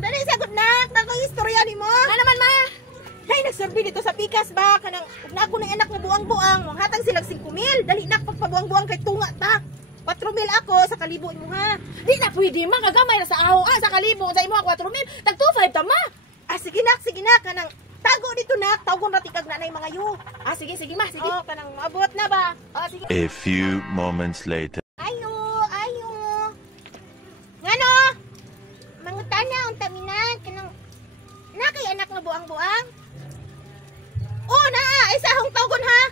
Dali sagot nak, nako istorya nimo. Ano naman ma? Kay nagsurvey dito sa pikas ba kanang na ako ng anak nga buang-buang, hatang silang 5,000. Dali nak pagpabuang-buang kay tunga ta. 4,000 ako sa kalibo mo ha. Di na pwede man kagamay na sa aho sa kalibo sa imo 4,000 tag 2,500 ta ma. Sige nak kanang tago dito nak, tawgon ra tikag nanay mga yu. Sige ma, sige. Oh, kanang maabot na ba? Sige. A few moments later. Ayo. Ngano? Mangutana unta minan kanang nakay anak nga buang-buang. Oh na, isa hong tawgon ha.